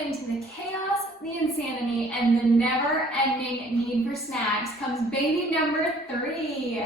into the chaos, the insanity, and the never-ending need for snacks comes baby number 3.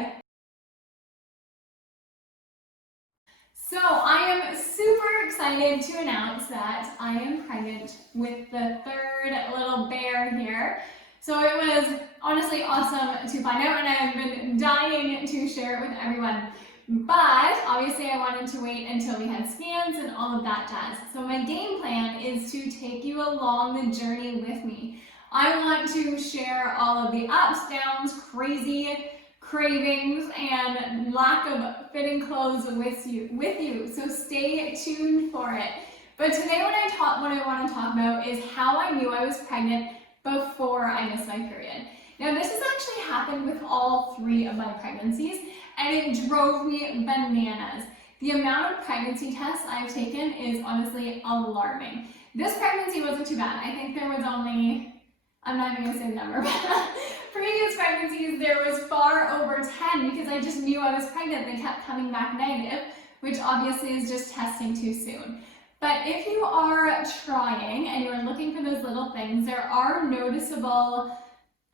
So I am super excited to announce that I am pregnant with the 3rd little bear here. So it was honestly awesome to find out, and I've been dying to share it with everyone. But obviously I wanted to wait until we had scans and all of that jazz. So my game plan is to take you along the journey with me. I want to share all of the ups, downs, crazy cravings, and lack of fitting clothes with you. So stay tuned for it. But today what I want to talk about is how I knew I was pregnant before I missed my period. Now this has actually happened with all 3 of my pregnancies, and it drove me bananas. The amount of pregnancy tests I've taken is honestly alarming. This pregnancy wasn't too bad. I think there was only, I'm not even gonna say the number, but previous pregnancies there was far over 10 because I just knew I was pregnant. They kept coming back negative, which obviously is just testing too soon. But if you are trying and you're looking for those little things, there are noticeable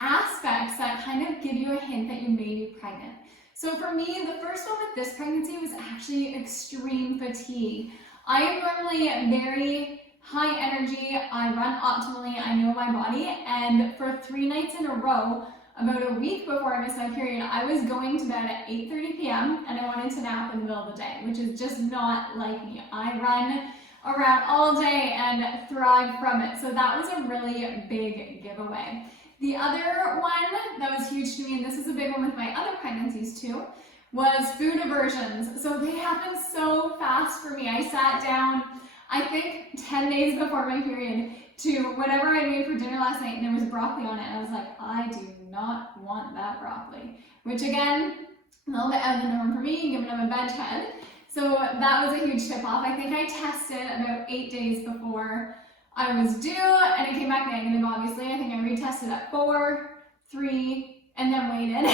aspects that kind of give you a hint that you may be pregnant. So for me, the first one with this pregnancy was actually extreme fatigue. I am normally very high energy, I run optimally, I know my body, and for 3 nights in a row, about a week before I missed my period, I was going to bed at 8:30 p.m. and I wanted to nap in the middle of the day, which is just not like me. I run around all day and thrive from it. So that was a really big giveaway. The other one that was huge to me, and this is a big one with my other pregnancies too, was food aversions. So they happened so fast for me. I sat down, I think 10 days before my period, to whatever I made for dinner last night, and there was broccoli on it, and I was like, I do not want that broccoli. Which again, a little bit out of the norm for me, given I'm a veg head. So that was a huge tip off. I think I tested about 8 days before I was due, and it came back negative, obviously. I think I retested at 4, 3, and then waited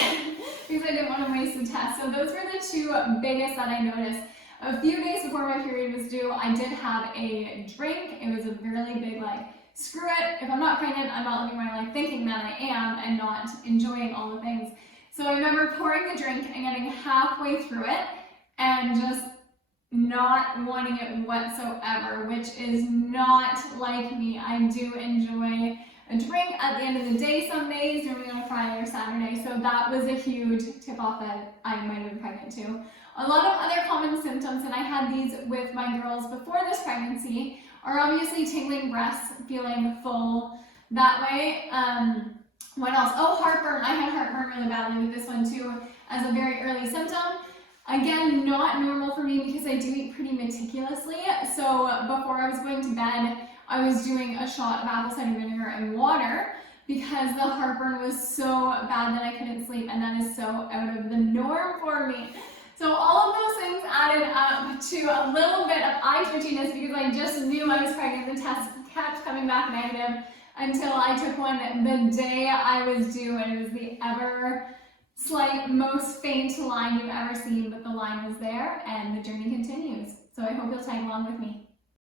because I didn't want to waste the test. So those were the 2 biggest that I noticed. A few days before my period was due, I did have a drink. It was a really big, like, screw it. If I'm not pregnant, I'm not living my life thinking that I am and not enjoying all the things. So I remember pouring the drink and getting halfway through it and just not wanting it whatsoever, which is not like me. I do enjoy a drink at the end of the day some days, normally on a Friday or Saturday, so that was a huge tip off that I might have been pregnant too. A lot of other common symptoms, and I had these with my girls before this pregnancy, are obviously tingling breasts, feeling full that way. What else? Oh, heartburn. I had heartburn really badly with this one too as a very early symptom. Again, not normal for me because I do eat pretty meticulously. So before I was going to bed, I was doing a shot of apple cider vinegar and water because the heartburn was so bad that I couldn't sleep, and that is so out of the norm for me. So all of those things added up to a little bit of eye twitchiness because I just knew I was pregnant. The test kept coming back negative until I took one the day I was due, and it was the ever slight, most faint line you've ever seen, but the line was there and the journey continues. So I hope you'll tag along with me.